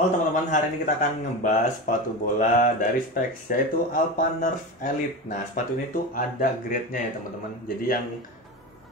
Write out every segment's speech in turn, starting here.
Halo teman-teman, hari ini kita akan ngebahas sepatu bola dari specs yaitu Alpanerf Elite. Nah, sepatu ini tuh ada grade-nya ya teman-teman. Jadi yang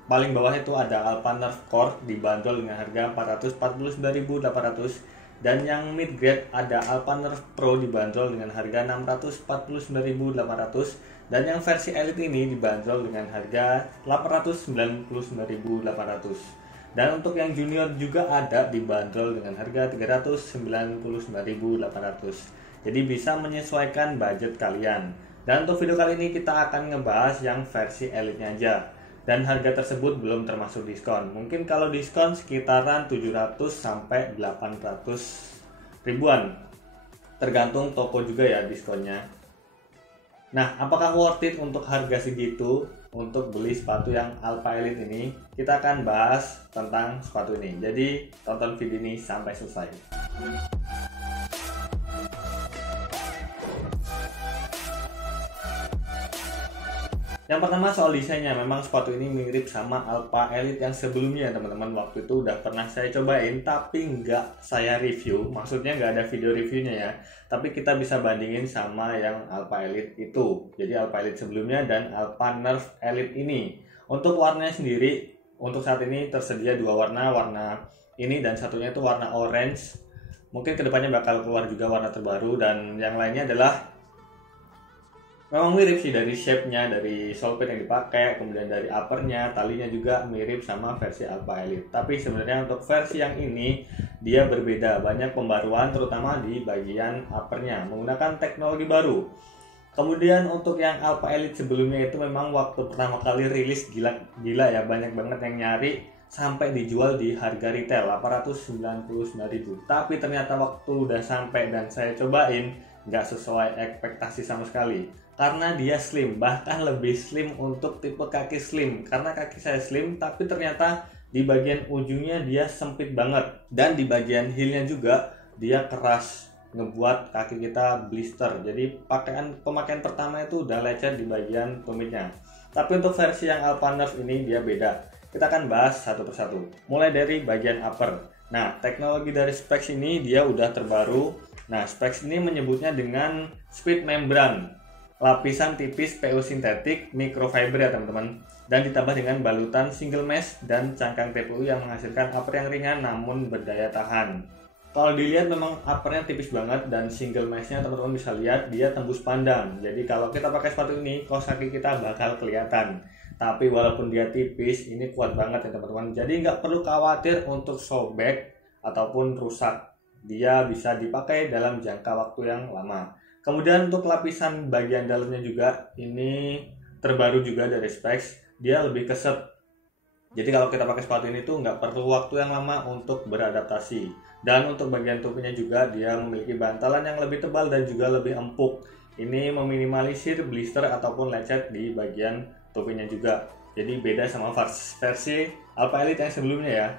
paling bawah itu ada Alpanerf Core dibanderol dengan harga 449.800 dan yang mid grade ada Alpanerf Pro dibanderol dengan harga 649.800 dan yang versi Elite ini dibanderol dengan harga 899.800. Dan untuk yang junior juga ada dibanderol dengan harga 399.800. Jadi bisa menyesuaikan budget kalian. Dan untuk video kali ini kita akan ngebahas yang versi elite-nya aja. Dan harga tersebut belum termasuk diskon. Mungkin kalau diskon sekitaran 700 sampai 800 ribuan. Tergantung toko juga ya diskonnya. Nah, apakah worth it untuk harga segitu untuk beli sepatu yang Alpha Elite ini? Kita akan bahas tentang sepatu ini. Jadi, tonton video ini sampai selesai. Yang pertama soal desainnya, memang sepatu ini mirip sama Alpha Elite yang sebelumnya teman-teman. Waktu itu udah pernah saya cobain tapi nggak saya review, maksudnya nggak ada video reviewnya ya. Tapi kita bisa bandingin sama yang Alpha Elite itu. Jadi Alpha Elite sebelumnya dan Alpanerf Elite ini. Untuk warnanya sendiri, untuk saat ini tersedia dua warna, warna ini dan satunya itu warna orange. Mungkin kedepannya bakal keluar juga warna terbaru dan yang lainnya adalah memang mirip sih dari shape-nya, dari sole pad yang dipakai, kemudian dari uppernya, talinya juga mirip sama versi Alpha Elite. Tapi sebenarnya untuk versi yang ini dia berbeda, banyak pembaruan terutama di bagian uppernya menggunakan teknologi baru. Kemudian untuk yang Alpha Elite sebelumnya itu memang waktu pertama kali rilis gila ya, banyak banget yang nyari sampai dijual di harga retail 899.000. Tapi ternyata waktu udah sampai dan saya cobain nggak sesuai ekspektasi sama sekali. Karena dia slim, bahkan lebih slim untuk tipe kaki slim. Karena kaki saya slim, tapi ternyata di bagian ujungnya dia sempit banget. Dan di bagian heelnya juga dia keras, ngebuat kaki kita blister. Jadi pemakaian pertama itu udah lecet di bagian tumitnya. Tapi untuk versi yang Alpanerf ini dia beda. Kita akan bahas satu persatu. Mulai dari bagian upper. Nah, teknologi dari specs ini dia udah terbaru. Nah, specs ini menyebutnya dengan speed membrane. Lapisan tipis PU sintetik microfiber ya teman-teman, dan ditambah dengan balutan single mesh dan cangkang TPU yang menghasilkan upper yang ringan namun berdaya tahan. Kalau dilihat memang uppernya tipis banget dan single meshnya teman-teman bisa lihat dia tembus pandang. Jadi kalau kita pakai sepatu ini kaos kaki kita bakal kelihatan. Tapi walaupun dia tipis ini kuat banget ya teman-teman. Jadi nggak perlu khawatir untuk sobek ataupun rusak. Dia bisa dipakai dalam jangka waktu yang lama. Kemudian untuk lapisan bagian dalamnya juga ini terbaru juga dari specs, dia lebih keset. Jadi kalau kita pakai sepatu ini tuh nggak perlu waktu yang lama untuk beradaptasi. Dan untuk bagian topinya juga dia memiliki bantalan yang lebih tebal dan juga lebih empuk. Ini meminimalisir blister ataupun lecet di bagian topinya juga. Jadi beda sama versi Alpha Elite yang sebelumnya ya.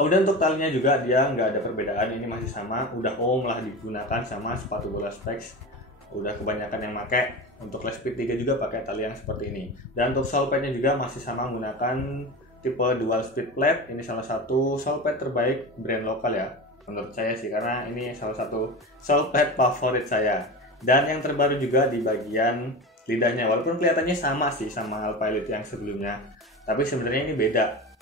Kemudian untuk talinya juga dia nggak ada perbedaan, ini masih sama, udah umum lah digunakan sama sepatu bola specs. Udah kebanyakan yang pakai. Untuk Les Speed 3 juga pakai tali yang seperti ini. Dan untuk sole padnya juga masih sama menggunakan tipe dual speed plate. Ini salah satu sole pad terbaik brand lokal ya, menurut saya sih, karena ini salah satu sole pad favorit saya. Dan yang terbaru juga di bagian lidahnya, walaupun kelihatannya sama sih sama Alpha Elite yang sebelumnya, tapi sebenarnya ini beda.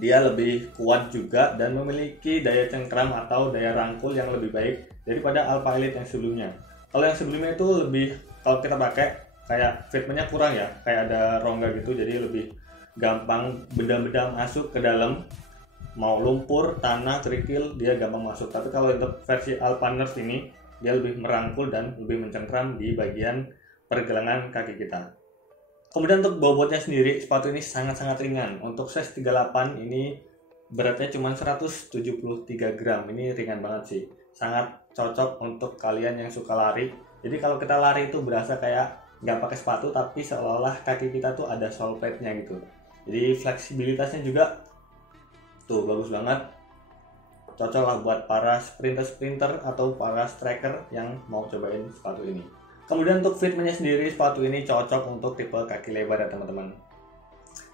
Dia lebih kuat juga dan memiliki daya cengkram atau daya rangkul yang lebih baik daripada Alpha Elite yang sebelumnya. Kalau yang sebelumnya itu lebih, kalau kita pakai kayak fitmentnya kurang ya, kayak ada rongga gitu, jadi lebih gampang benda-benda masuk ke dalam. Mau lumpur, tanah, kerikil dia gampang masuk. Tapi kalau untuk versi Alpanerf ini dia lebih merangkul dan lebih mencengkram di bagian pergelangan kaki kita. Kemudian untuk bobotnya sendiri, sepatu ini sangat-sangat ringan. Untuk size 38 ini beratnya cuma 173 gram. Ini ringan banget sih. Sangat cocok untuk kalian yang suka lari. Jadi kalau kita lari itu berasa kayak nggak pakai sepatu, tapi seolah-olah kaki kita tuh ada sole padnya gitu. Jadi fleksibilitasnya juga tuh bagus banget. Cocok lah buat para sprinter atau para striker yang mau cobain sepatu ini. Kemudian untuk fitmentnya sendiri, sepatu ini cocok untuk tipe kaki lebar ya teman-teman.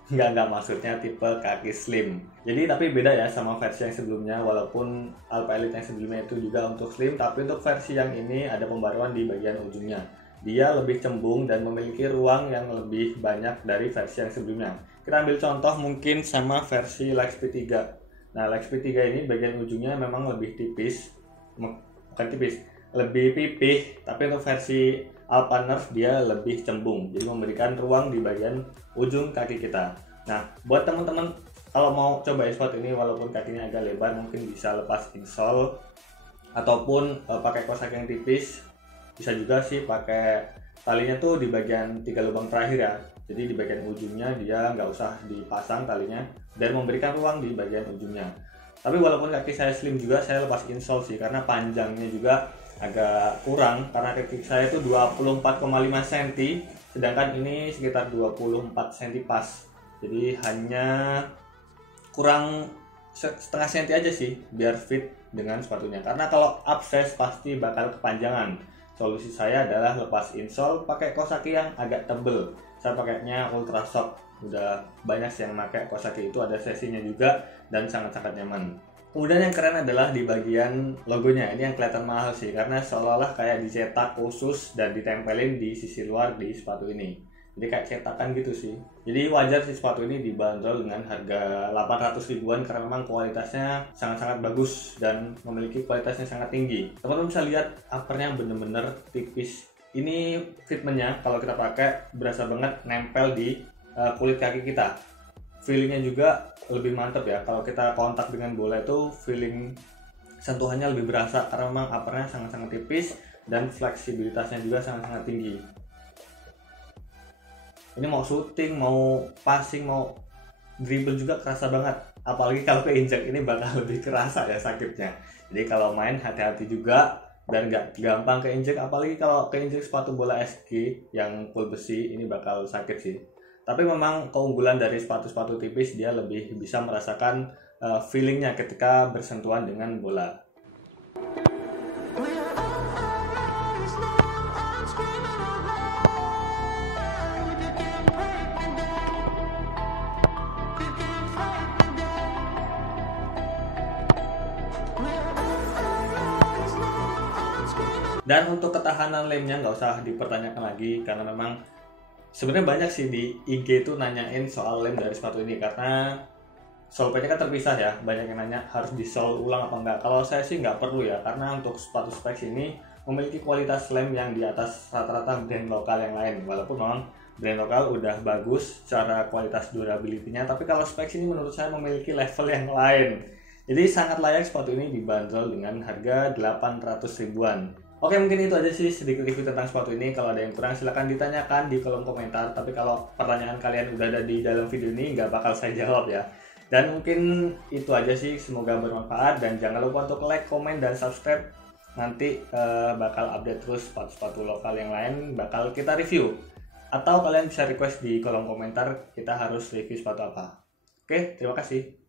Enggak, maksudnya tipe kaki slim. Jadi tapi beda ya sama versi yang sebelumnya, walaupun Alpha Elite yang sebelumnya itu juga untuk slim, tapi untuk versi yang ini ada pembaruan di bagian ujungnya. Dia lebih cembung dan memiliki ruang yang lebih banyak dari versi yang sebelumnya. Kita ambil contoh mungkin sama versi Lex P3. Nah, Lex P3 ini bagian ujungnya memang lebih tipis, bukan tipis, lebih pipih, tapi untuk versi Alpha Nerf dia lebih cembung, jadi memberikan ruang di bagian ujung kaki kita. Nah, buat teman-teman kalau mau coba sepatu ini walaupun kakinya agak lebar, mungkin bisa lepas insole ataupun pakai kosaki yang tipis. Bisa juga sih pakai talinya tuh di bagian 3 lubang terakhir ya. Jadi di bagian ujungnya dia nggak usah dipasang talinya dan memberikan ruang di bagian ujungnya. Tapi walaupun kaki saya slim juga, saya lepas insole sih karena panjangnya juga agak kurang, karena kaki saya itu 24,5 cm, sedangkan ini sekitar 24 cm pas. Jadi hanya kurang setengah senti aja sih biar fit dengan sepatunya. Karena kalau upsize pasti bakal kepanjangan. Solusi saya adalah lepas insole, pakai kosaki yang agak tebel. Saya pakainya Ultra Soft. Udah banyak sih yang pakai kosaki itu, ada sesinya juga dan sangat-sangat nyaman. Kemudian yang keren adalah di bagian logonya. Ini yang kelihatan mahal sih karena seolah-olah kayak dicetak khusus dan ditempelin di sisi luar di sepatu ini. Jadi kayak cetakan gitu sih. Jadi wajar sih sepatu ini dibanderol dengan harga 800 ribuan karena memang kualitasnya sangat-sangat bagus dan memiliki kualitasnya sangat tinggi. Teman-teman bisa lihat uppernya bener-bener tipis. Ini fitmentnya kalau kita pakai berasa banget nempel di kulit kaki kita. Feelingnya juga lebih mantep ya. Kalau kita kontak dengan bola itu feeling sentuhannya lebih berasa karena memang uppernya sangat-sangat tipis dan fleksibilitasnya juga sangat-sangat tinggi. Ini mau shooting, mau passing, mau dribble juga kerasa banget. Apalagi kalau keinjak ini bakal lebih kerasa ya sakitnya. Jadi kalau main hati-hati juga dan nggak gampang keinjak. Apalagi kalau keinjak sepatu bola SG yang full besi, ini bakal sakit sih. Tapi memang keunggulan dari sepatu-sepatu tipis, dia lebih bisa merasakan feelingnya ketika bersentuhan dengan bola. Dan untuk ketahanan lemnya nggak usah dipertanyakan lagi karena memang sebenarnya banyak sih di IG itu nanyain soal lem dari sepatu ini karena solpadnya kan terpisah ya, banyak yang nanya harus di-sol ulang apa enggak. Kalau saya sih nggak perlu ya karena untuk sepatu specs ini memiliki kualitas lem yang di atas rata-rata brand lokal yang lain, walaupun memang brand lokal udah bagus secara kualitas durability-nya, tapi kalau specs ini menurut saya memiliki level yang lain. Jadi sangat layak sepatu ini dibanderol dengan harga 800 ribuan. Oke, mungkin itu aja sih sedikit review tentang sepatu ini. Kalau ada yang kurang silahkan ditanyakan di kolom komentar. Tapi kalau pertanyaan kalian udah ada di dalam video ini, nggak bakal saya jawab ya. Dan mungkin itu aja sih, semoga bermanfaat. Dan jangan lupa untuk like, komen, dan subscribe. Nanti bakal update terus sepatu-sepatu lokal yang lain bakal kita review. Atau kalian bisa request di kolom komentar kita harus review sepatu apa. Oke, terima kasih.